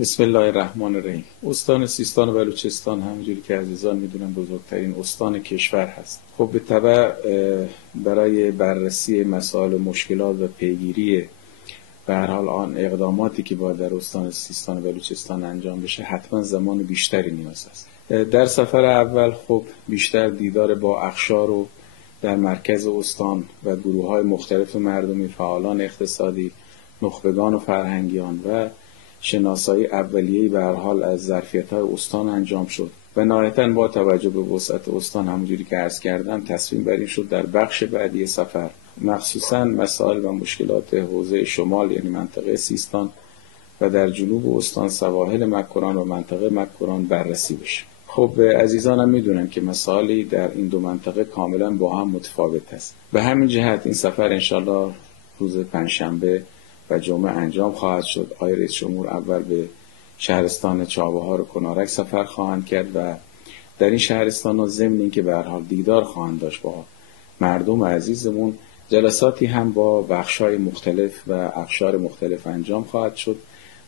بسم الله الرحمن الرحیم. استان سیستان و بلوچستان همونجوری که عزیزان میدونن بزرگترین استان کشور هست. خب به تبع برای بررسی مسائل و مشکلات و پیگیری به هر حال آن اقداماتی که باید در استان سیستان و بلوچستان انجام بشه حتما زمان بیشتری نیاز است. در سفر اول خب بیشتر دیدار با اقشار و در مرکز استان و گروه‌های مختلف مردمی، فعالان اقتصادی، نخبگان و فرهنگیان و شناسایی اولیه‌ای به هر حال از ظرفیت‌های استان انجام شد و نهایتاً با توجه به وسعت استان همونجوری که عرض کردم تصمیم بر این شد در بخش بعدی سفر مخصوصاً مسائل و مشکلات حوزه شمال یعنی منطقه سیستان و در جنوب استان سواحل مکران و منطقه مکران بررسی بشه. خب عزیزانم میدونن که مسائلی در این دو منطقه کاملا با هم متفاوت است. به همین جهت این سفر انشالله روز پنجشنبه و جمعه انجام خواهد شد. آقای رئیس جمهور اول به شهرستان چابهار و کنارک سفر خواهند کرد و در این شهرستان ها ضمن اینکه به هر حال دیدار خواهند داشت با مردم عزیزمون، جلساتی هم با بخش‌های مختلف و اقشار مختلف انجام خواهد شد.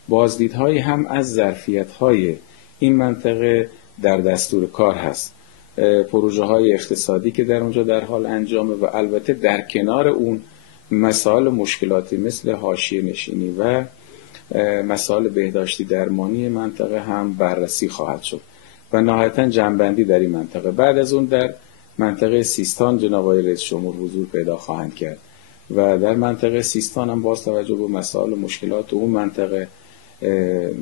بازدیدهایی هم از ظرفیت‌های این منطقه در دستور کار هست. پروژه‌های اقتصادی که در اونجا در حال انجامه و البته در کنار اون مسائل مشکلاتی مثل حاشیه نشینی و مسائل بهداشتی درمانی منطقه هم بررسی خواهد شد و نهایتاً جمع‌بندی در این منطقه. بعد از اون در منطقه سیستان جناب آقای رئیس جمهور حضور پیدا خواهند کرد و در منطقه سیستان هم باز توجه به مسائل و مشکلات اون منطقه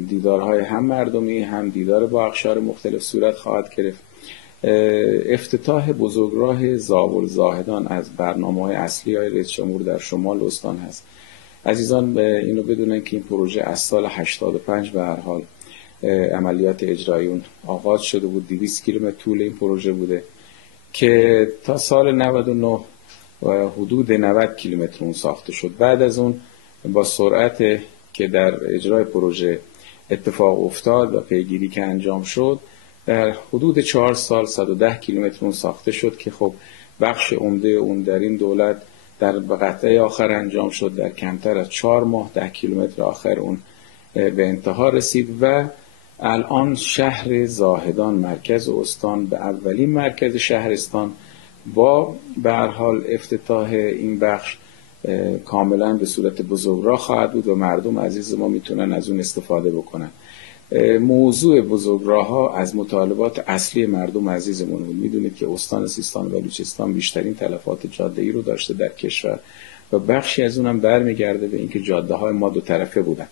دیدارهای هم مردمی هم دیدار با اقشار مختلف صورت خواهد گرفت. افتتاح بزرگراه زاول زاهدان از برنامه‌های اصلی های رئیس جمهور در شمال استان هست. عزیزان اینو بدونن که این پروژه از سال 85 به هر حال عملیات اجرایی اون آغاز شده بود. 200 کیلومتر طول این پروژه بوده که تا سال 99 حدود 90 کیلومتر اون ساخته شد. بعد از اون با سرعت که در اجرای پروژه اتفاق افتاد و پیگیری که انجام شد در حدود 4 سال 110 کیلومتر اون ساخته شد که خب بخش عمده اون در این دولت در قطعه آخر انجام شد. در کمتر از 4 ماه 10 کیلومتر آخر اون به انتها رسید و الان شهر زاهدان مرکز استان به اولین مرکز شهرستان با به هر حال افتتاح این بخش کاملا به صورت بزرگراه خواهد بود و مردم عزیز ما میتونن از اون استفاده بکنن. موضوع بزرگراه ها از مطالبات اصلی مردم عزیزمون بود. میدونید که استان سیستان و بلوچستان بیشترین تلفات جاده‌ای رو داشته در کشور و بخشی از اونم برمیگرده به اینکه جاده های ما دو طرفه بودن.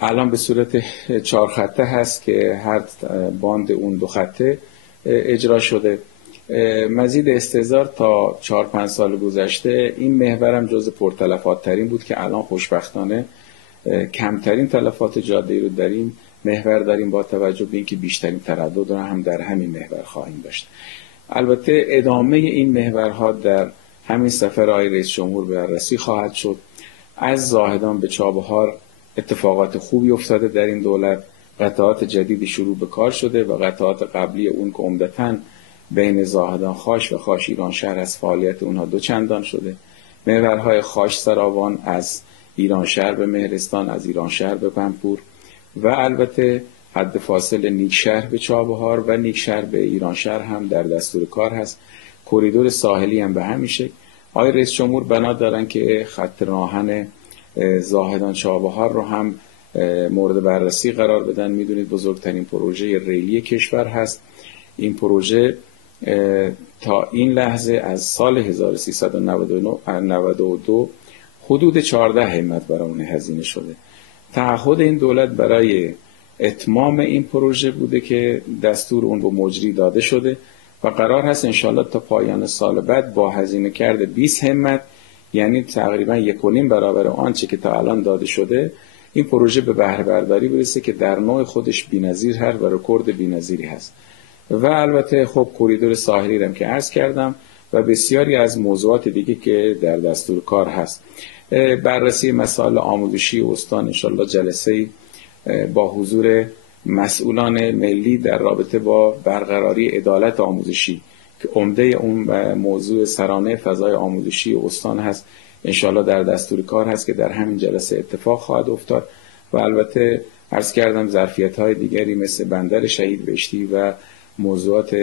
الان به صورت 4 خطه هست که هر باند اون 2 خطه اجرا شده. مزید استحضار تا 4-5 سال گذشته این محورم جز پرتلفات ترین بود که الان خوشبختانه کمترین تلفات جاده‌ای رو در این محور داریم با توجه به اینکه بیشترین تردد رو هم در همین محور خواهیم داشت. البته ادامه این محورها در همین سفر آقای رئیس جمهور بررسی خواهد شد. از زاهدان به چابهار اتفاقات خوبی افتاده در این دولت. قطعات جدیدی شروع به کار شده و قطعات قبلی اون که عمدتاً بین زاهدان خاش و خاش ایران شهر از فعالیت اونها 2 چندان شده. محورهای خاش سراوان از ایران شهر به مهرستان، از ایران شهر به پنپور و البته حد فاصل نیک شهر به چابهار و نیک شهر به ایران شهر هم در دستور کار هست. کریدور ساحلی هم به همین شکل. آقای رئیس جمهور بنا دارن که خط راهن زاهدان چابهار رو هم مورد بررسی قرار بدن. میدونید بزرگترین پروژه ریلی کشور هست. این پروژه تا این لحظه از سال 1392 حدود 14 همت برای اون هزینه شده. تعهد این دولت برای اتمام این پروژه بوده که دستور اون به مجری داده شده و قرار هست انشالله تا پایان سال بعد با هزینه کرده 20 همت یعنی تقریبا 1.5 برابر آنچه که تا الان داده شده این پروژه به بهره برداری برسه که در نوع خودش بی‌نظیر هست و رکورد بی‌نظیری هست. و البته خب کریدور ساحلی هم که عرض کردم و بسیاری از موضوعات دیگه که در دستور کار هست. بررسی مسائل آموزشی استان انشالله جلسه با حضور مسئولان ملی در رابطه با برقراری عدالت آموزشی که عمده اون موضوع سرانه فضای آموزشی استان هست انشالله در دستور کار هست که در همین جلسه اتفاق خواهد افتاد و البته عرض کردم ظرفیت‌های دیگری مثل بندر شهید بهشتی و موضوعات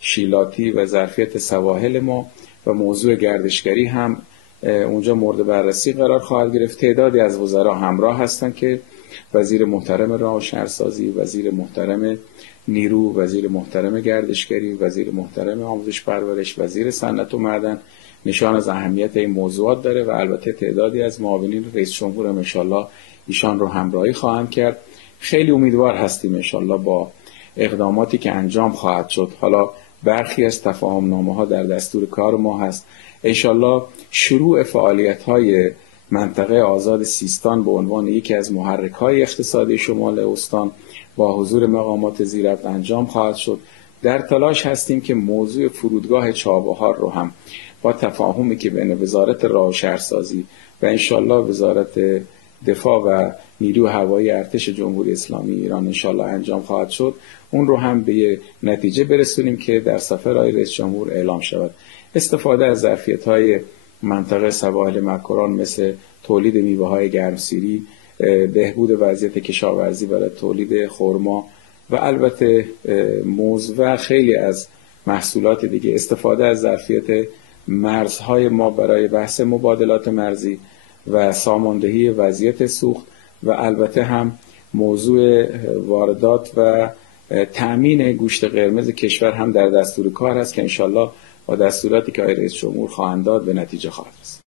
شیلاتی و ظرفیت سواحل ما و موضوع گردشگری هم اونجا مورد بررسی قرار خواهد گرفت. تعدادی از وزرا همراه هستند که وزیر محترم راه و شهرسازی، وزیر محترم نیرو، وزیر محترم گردشگری، وزیر محترم آموزش پرورش، وزیر صنعت و معدن نشان از اهمیت این موضوعات داره و البته تعدادی از معاونین رئیس جمهور هم انشالله ایشان رو همراهی خواهند کرد. خیلی امیدوار هستیم انشالله با اقداماتی که انجام خواهد شد. حالا برخی از تفاهم‌نامه‌ها در دستور کار ما هست. انشالله شروع فعالیت‌های منطقه آزاد سیستان به عنوان یکی از محرک‌های اقتصادی شمال استان با حضور مقامات زیرفت انجام خواهد شد. در تلاش هستیم که موضوع فرودگاه چابهار رو هم با تفاهمی که بین وزارت راه و شهرسازی و انشالله وزارت دفاع و نیروی هوایی ارتش جمهوری اسلامی ایران انشالله انجام خواهد شد، اون رو هم به نتیجه برسونیم که در سفر آقای رئیس جمهور اعلام شود. استفاده از ظرفیت‌های منطقه سواحل مکران مثل تولید میوه‌های گرمسیری، بهبود وضعیت کشاورزی برای تولید خرما و البته موز و خیلی از محصولات دیگه، استفاده از ظرفیت مرزهای ما برای بحث مبادلات مرزی و ساماندهی وضعیت سوخت و البته هم موضوع واردات و تأمین گوشت قرمز کشور هم در دستور کار است که انشالله با دستوراتی که آقای رئیس جمهور خواهند داد به نتیجه خواهد رسید.